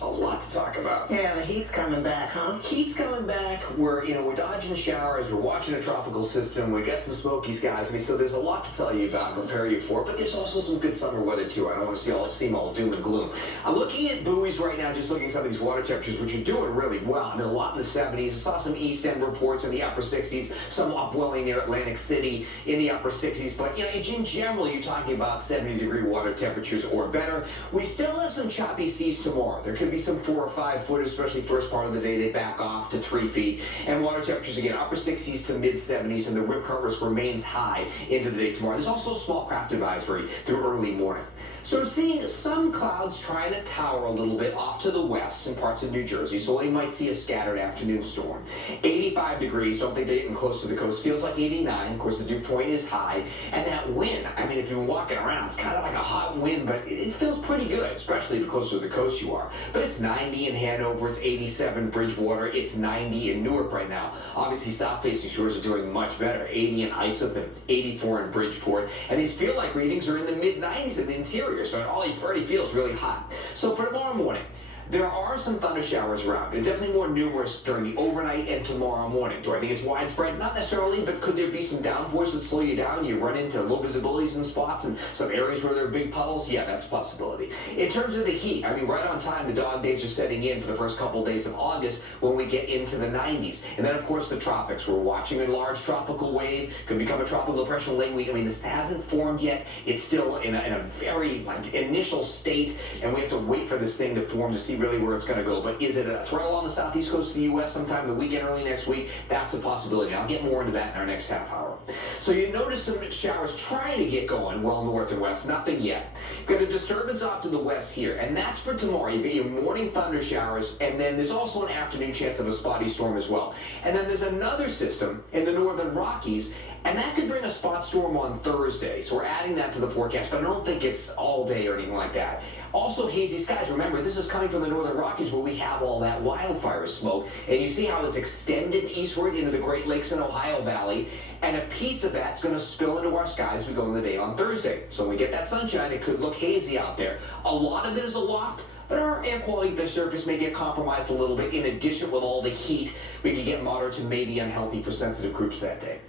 a lot to talk about. Yeah, the heat's coming back, huh? Heat's coming back. We're dodging showers. We're watching a tropical system. We got some smoky skies. I mean, so there's a lot to tell you about and prepare you for. But there's also some good summer weather too. I don't want to seem all doom and gloom. I'm looking at buoys right now, just looking at some of these water temperatures, which are doing really well. I mean, a lot in the 70s. I saw some East End reports in the upper 60s. Some upwelling near Atlantic City in the upper 60s. But in general, you're talking about 70-degree water temperatures or better. We still have some choppy seas tomorrow. There could be some 4 or 5 foot, especially first part of the day. They back off to 3 feet. And water temperatures again, upper 60s to mid 70s, and the rip current risk remains high into the day tomorrow. There's also a small craft advisory through early morning. So I'm seeing some clouds trying to tower a little bit off to the west in parts of New Jersey, so we might see a scattered afternoon storm. 85 degrees, don't think they're getting close to the coast. Feels like 89. Of course, the dew point is high. And that wind, I mean, if you're walking around, it's kind of like a hot wind, but it feels pretty good, especially the closer to the coast you are. But it's 90 in Hanover, it's 87 Bridgewater, it's 90 in Newark right now. Obviously, south-facing shores are doing much better. 80 in Islip and 84 in Bridgeport. And these feel like readings are in the mid-90s in the interior. So it already feels really hot. So for tomorrow morning, there are some thunder showers around. They're definitely more numerous during the overnight and tomorrow morning. Do I think it's widespread? Not necessarily, but could there be some downpours that slow you down? You run into low visibilities in spots and some areas where there are big puddles? Yeah, that's a possibility. In terms of the heat, I mean, right on time, the dog days are setting in for the first couple days of August when we get into the 90s. And then, of course, the tropics. We're watching a large tropical wave. Could become a tropical depression late week. I mean, this hasn't formed yet. It's still in a very initial state, and we have to wait for this thing to form to see really where it's going to go. But is it a threat along the southeast coast of the U.S. sometime the weekend, early next week? That's a possibility. I'll get more into that in our next half hour. So you notice some showers trying to get going well north and west. Nothing yet. Got a disturbance off to the west here, and that's for tomorrow. You get your morning thunder showers, and then there's also an afternoon chance of a spotty storm as well. And then there's another system in the northern Rockies, and that could bring a spot storm on Thursday. So we're adding that to the forecast, but I don't think it's all day or anything like that. Also hazy skies. Remember, this is coming from the northern Rockies where we have all that wildfire smoke. And you see how it's extended eastward into the Great Lakes and Ohio Valley. And a piece of that's going to spill into our skies as we go in the day on Thursday. So when we get that sunshine, it could look hazy out there. A lot of it is aloft, but our air quality at the surface may get compromised a little bit. In addition, with all the heat, we could get moderate to maybe unhealthy for sensitive groups that day.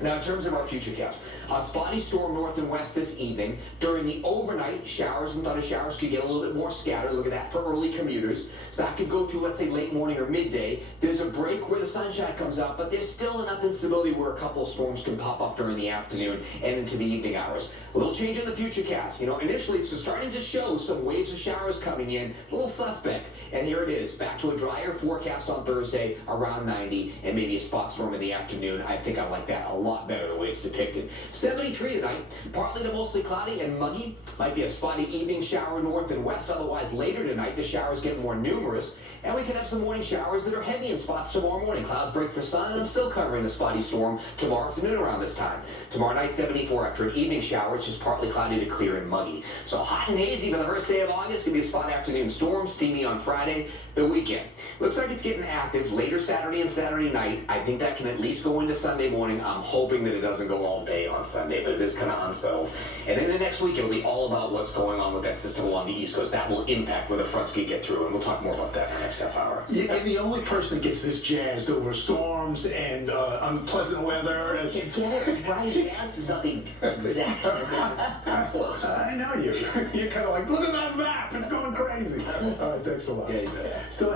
Now, in terms of our futurecast, a spotty storm north and west this evening. During the overnight, showers and thunder showers could get a little bit more scattered. Look at that for early commuters. So that could go through, let's say, late morning or midday. There's a break where the sunshine comes out, but there's still enough instability where a couple of storms can pop up during the afternoon and into the evening hours. A little change in the futurecast. Initially, it's starting to show some waves of showers coming in. A little suspect. And here it is. Back to a drier forecast on Thursday, around 90, and maybe a spot storm in the afternoon. I think I like that a lot better the way it's depicted. 73 tonight, partly to mostly cloudy and muggy. Might be a spotty evening shower north and west. Otherwise, later tonight, the showers get more numerous. And we could have some morning showers that are heavy in spots tomorrow morning. Clouds break for sun, and I'm still covering a spotty storm tomorrow afternoon around this time. Tomorrow night, 74 after an evening shower. It's just partly cloudy to clear and muggy. So hot and hazy for the first day of August. Could be a spot afternoon storm, steamy on Friday. The weekend looks like it's getting active later Saturday and Saturday night. I think that can at least go into Sunday morning. I'm hoping that it doesn't go all day on Sunday, but it is kind of unsettled. And then the next week, it'll be all about what's going on with that system along the East Coast. That will impact where the fronts can get through, and we'll talk more about that in our next half hour. Yeah, and the only person that gets this jazzed over storms and unpleasant weather. To get it right, jazz is nothing exact. Close. I know you. You're kind of like, look at that map. It's going crazy. All right, thanks a lot. Yeah, you bet. Still